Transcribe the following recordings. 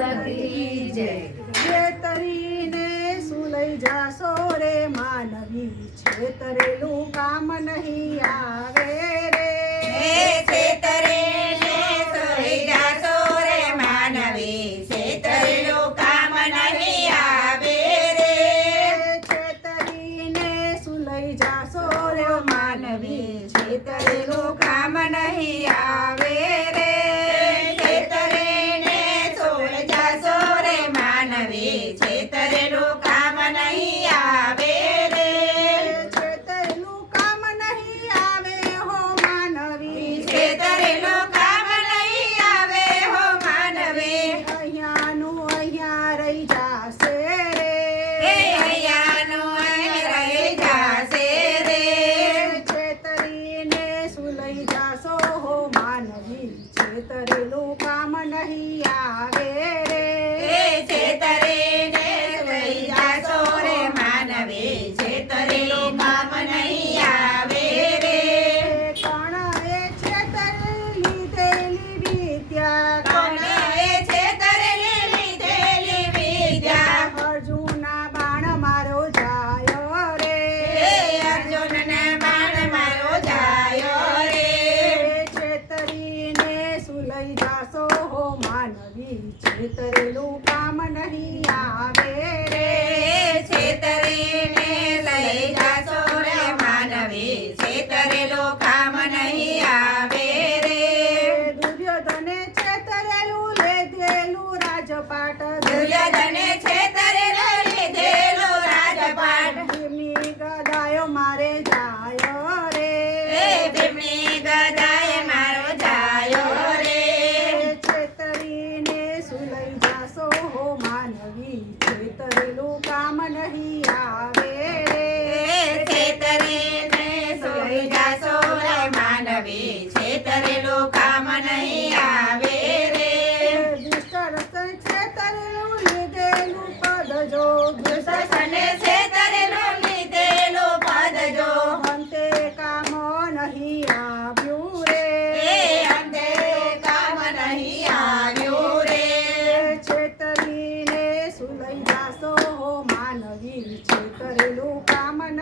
લગી કામ નહીં આવે રે. છેતરેને સુલઈ કામ નહીં છેતરીને સુલઈ જાશો રે માનવી છેતરેલું કામ નહીં થઈ જાશો હો માનવી છેતરેલું કામ નહીં આવે છે નવી છેતરેલું કામ નહીં આવે. છેતરેને સોયડા સોરા માનવી. છેતરેલું કામ નહીં આવે રે. દુષ્ટ છેતરેલું લીધેલું પદ જોગ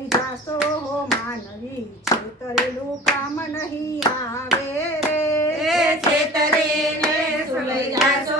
થઈ જાશો હો માનવી છેતરેલું કામ નહીં આવે રે. છેતરીને સુલઈ જાશો